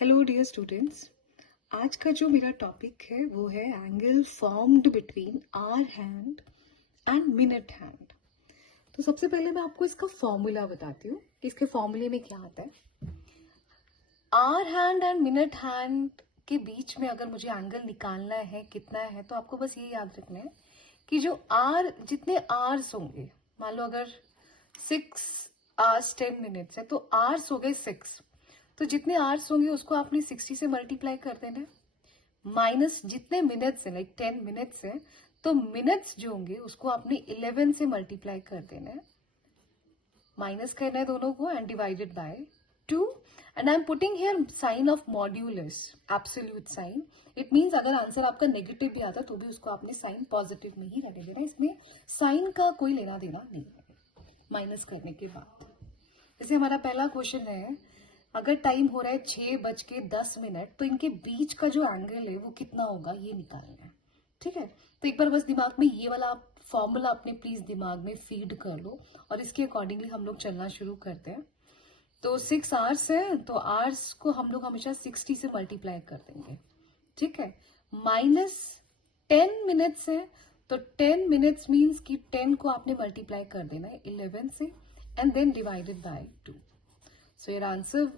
Hello dear students, आज का जो मेरा टॉपिक है वो है angle formed between hour hand and minute hand. तो सबसे पहले मैं आपको इसका फॉर्मूला बताती हूँ कि इसके फॉर्मूले में क्या आता है। Hour hand and minute hand के बीच में अगर मुझे एंगल निकालना है कितना है, तो आपको बस ये याद रखना है कि जो आर जितने आर्स होंगे, मान लो अगर 6 आवर्स 10 मिनट्स है तो आर्स हो गए 6, तो जितने आवर्स होंगे उसको आपने 60 से मल्टीप्लाई कर देना है, माइनस जितने मिनट्स है लाइक 10 मिनट्स है तो मिनट्स जो होंगे उसको आपने 11 से मल्टीप्लाई कर देना है, माइनस करना है दोनों को and divided by 2। And I am putting here sign of modulus, absolute sign. It means अगर आंसर आपका नेगेटिव भी आता तो भी उसको आपने साइन पॉजिटिव में ही रहने देना, इसमें साइन का कोई लेना देना नहीं है माइनस करने के बाद। जैसे हमारा पहला क्वेश्चन है, अगर टाइम हो रहा है 6:10 तो इनके बीच का जो एंगल है वो कितना होगा ये निकालना है। ठीक है, तो एक बार बस दिमाग में ये वाला फॉर्मूला अपने प्लीज दिमाग में फीड कर लो और इसके अकॉर्डिंगली हम लोग चलना शुरू करते हैं। तो 6 आवर्स है तो आवर्स को हम लोग हमेशा 60 से मल्टीप्लाई कर देंगे। ठीक है, माइनस 10 मिनट्स है तो 10 मिनट्स मीन्स कि 10 को आपने मल्टीप्लाई कर देना है 11 से and then divided by 2। So your answer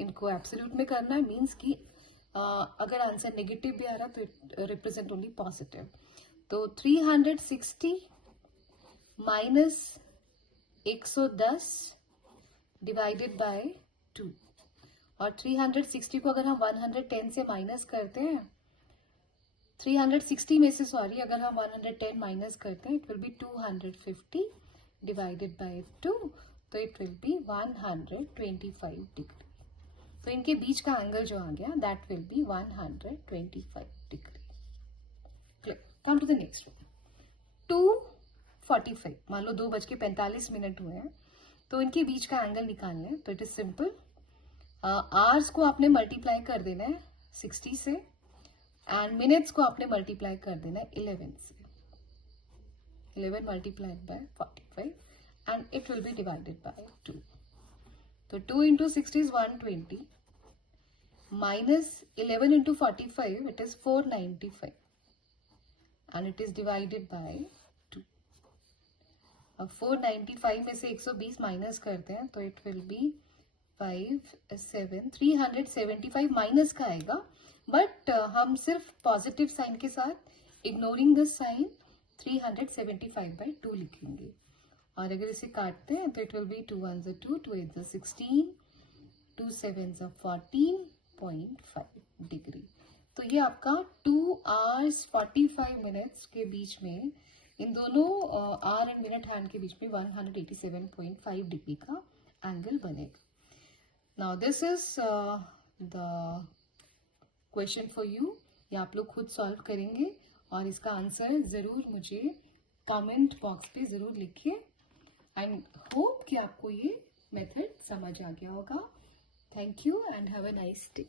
इनको एब्सोल्यूट में करना है, मीन्स कि अगर आंसर नेगेटिव भी आ रहा तो इट रिप्रेजेंट ओनली पॉजिटिव। तो 360 माइनस 110 डिवाइडेड बाय 2, और 360 को अगर हम 110 से माइनस करते हैं, 360 में से सॉरी अगर हम 110 माइनस करते हैं it will be 250 divided by 2, तो इट विल बी 125 डिग्री। तो इनके बीच का एंगल जो आ गया that will be 125 degree. Clear. Come to the next one, 2:45, मान लो 2:45 हुए हैं तो इनके बीच का एंगल निकालना है। तो इट इज सिंपल, आवर्स को आपने मल्टीप्लाई कर देना है 60 से एंड मिनट्स को आपने मल्टीप्लाई कर देना है 11 से। 11 multiplied by 45 and it will be divided by 2। तो 2 into 60 is 120 minus 11 into 45 it is 495 and it is divided by 2। अब 495 में से 120 माइनस करते हैं तो इट विल बी 375 माइनस का आएगा, बट हम सिर्फ पॉजिटिव साइन के साथ इग्नोरिंग दिस साइन 375/2 लिखेंगे। और अगर इसे काटते हैं तो it will be 2 1s 2, 2 8s 16, 2 7s 14.5 degree. तो ये आपका 2 hours 45 minutes के बीच में इन दोनों आर एंड मिनट हैंड के बीच में 187.5 डिग्री का एंगल बनेगा। Now this is the question for you, ये आप लोग खुद सॉल्व करेंगे और इसका आंसर जरूर मुझे कमेंट बॉक्स पे जरूर लिखिए। एंड होप कि आपको ये मेथड समझ आ गया होगा। Thank you and have a nice day.